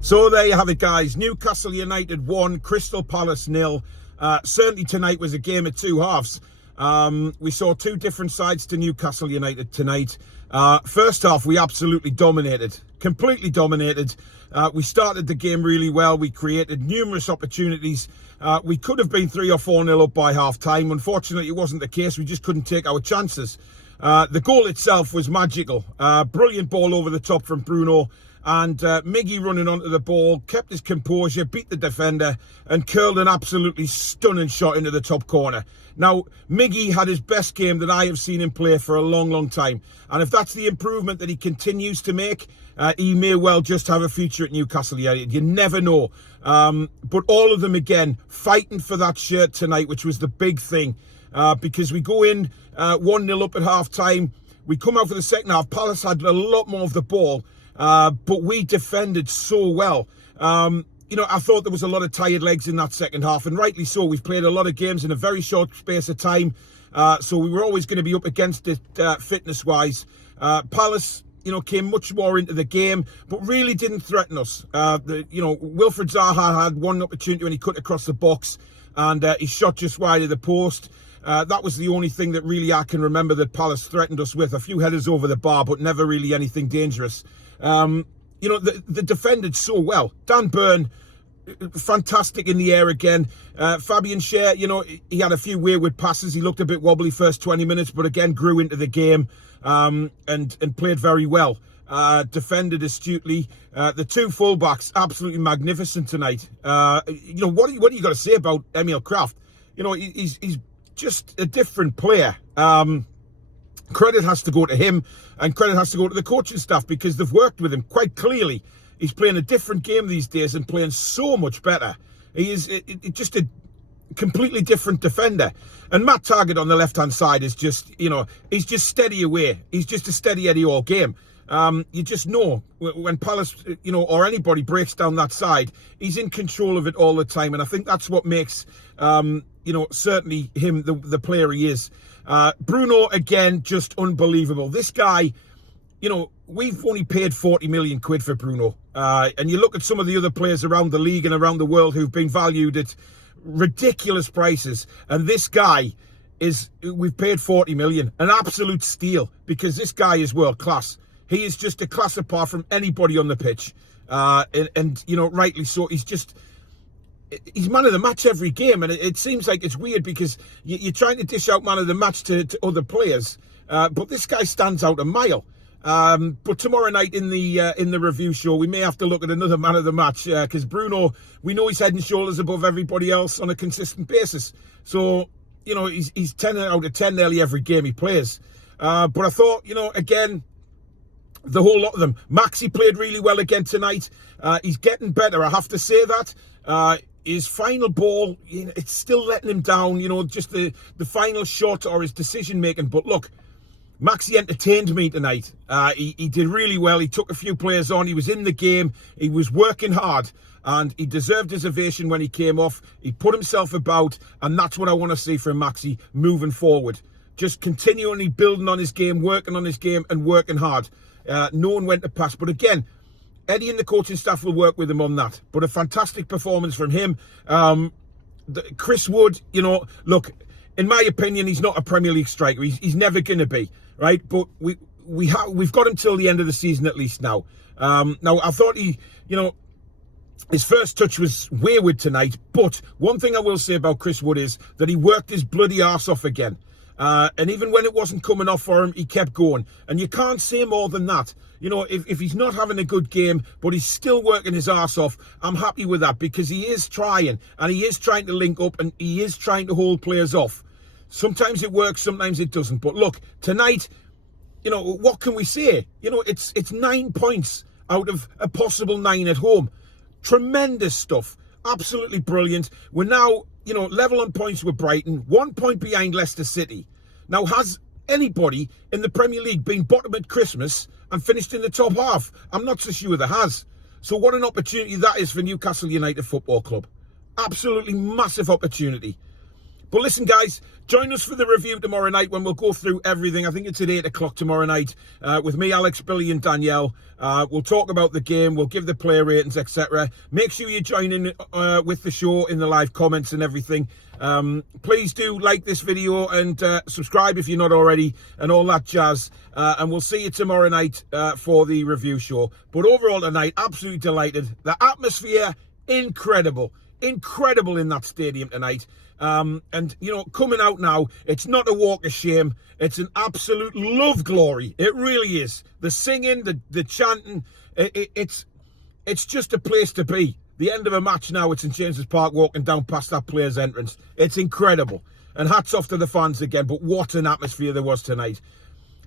So there you have it, guys. Newcastle United 1, Crystal Palace 0. Certainly tonight was a game of two halves. We saw two different sides to Newcastle United tonight. First half, we absolutely dominated, completely dominated. We started the game really well. We created numerous opportunities. We could have been 3 or 4-0 up by half-time. Unfortunately, it wasn't the case. We just couldn't take our chances. The goal itself was magical. Brilliant ball over the top from Bruno. And Miggy running onto the ball, kept his composure, beat the defender, and curled an absolutely stunning shot into the top corner. Now, Miggy had his best game that I have seen him play for a long, long time. And if that's the improvement that he continues to make, he may well just have a future at Newcastle United. You never know. But all of them, again, fighting for that shirt tonight, which was the big thing. Because we go in 1-0 up at half-time. We come out for the second half. Palace had a lot more of the ball. But we defended so well. I thought there was a lot of tired legs in that second half, and rightly so. We've played a lot of games in a very short space of time, so we were always going to be up against it fitness-wise. Palace, came much more into the game, but really didn't threaten us. Wilfried Zaha had one opportunity when he cut across the box, and he shot just wide of the post. That was the only thing that really I can remember that Palace threatened us with. A few headers over the bar, but never really anything dangerous. They defended so well. Dan Burn, fantastic in the air again. Fabian Schär, he had a few wayward passes. He looked a bit wobbly first 20 minutes, but again grew into the game and played very well. Defended astutely. The two fullbacks, absolutely magnificent tonight. What do you got to say about Emil Kraft? He's just a different player. Credit has to go to him, and credit has to go to the coaching staff, because they've worked with him quite clearly. He's playing a different game these days and playing so much better. He is just a completely different defender. And Matt Targett on the left-hand side is just, he's just steady away. He's just a steady Eddie all game. You just know when Palace, or anybody breaks down that side, he's in control of it all the time. And I think that's what makes, certainly him the player he is. Bruno, again, just unbelievable. This guy, we've only paid 40 million quid for Bruno. And you look at some of the other players around the league and around the world who've been valued at ridiculous prices. And this guy we've paid 40 million. An absolute steal, because this guy is world class. He is just a class apart from anybody on the pitch. And rightly so. He's man of the match every game, and it seems like it's weird because you're trying to dish out man of the match to other players, but this guy stands out a mile. But tomorrow night in the review show, we may have to look at another man of the match, because Bruno, we know he's head and shoulders above everybody else on a consistent basis. So he's 10 out of 10 nearly every game he plays. But I thought, again, the whole lot of them. Maxi played really well again tonight. He's getting better, I have to say that. His final ball, it's still letting him down, just the final shot or his decision-making. But look, Maxi entertained me tonight. He did really well. He took a few players on. He was in the game. He was working hard. And he deserved his ovation when he came off. He put himself about. And that's what I want to see from Maxi moving forward. Just continually building on his game, working on his game, and working hard. Knowing when to pass. But again, Eddie and the coaching staff will work with him on that. But a fantastic performance from him. Chris Wood, look, in my opinion, he's not a Premier League striker. He's never going to be, right? But we've got him till the end of the season at least now. Now, I thought his first touch was wayward tonight. But one thing I will say about Chris Wood is that he worked his bloody arse off again. And even when it wasn't coming off for him, he kept going. And you can't say more than that. If he's not having a good game, but he's still working his arse off, I'm happy with that, because he is trying. And he is trying to link up, and he is trying to hold players off. Sometimes it works, sometimes it doesn't. But look, tonight, what can we say? It's 9 points out of a possible 9 at home. Tremendous stuff. Absolutely brilliant. We're now, level on points with Brighton, 1 point behind Leicester City. Now, has anybody in the Premier League been bottom at Christmas and finished in the top half? I'm not so sure there has. So what an opportunity that is for Newcastle United Football Club. Absolutely massive opportunity. But listen, guys, join us for the review tomorrow night when we'll go through everything. I think it's at 8 o'clock tomorrow night with me, Alex, Billy and Danielle. We'll talk about the game. We'll give the player ratings, etc. Make sure you join in with the show in the live comments and everything. Please do like this video and subscribe if you're not already and all that jazz. And we'll see you tomorrow night for the review show. But overall tonight, absolutely delighted. The atmosphere, incredible. Incredible in that stadium tonight. And, you know, coming out now, it's not a walk of shame. It's an absolute love glory. It really is. The singing, the chanting, it's just a place to be. The end of a match now at St James's Park, walking down past that player's entrance. It's incredible. And hats off to the fans again, but what an atmosphere there was tonight.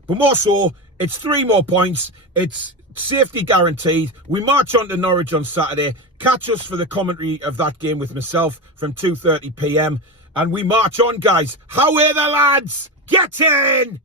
But more so, it's 3 more points. It's safety guaranteed. We march on to Norwich on Saturday. Catch us for the commentary of that game with myself from 2:30 p.m. And we march on, guys. How are the lads? Get in!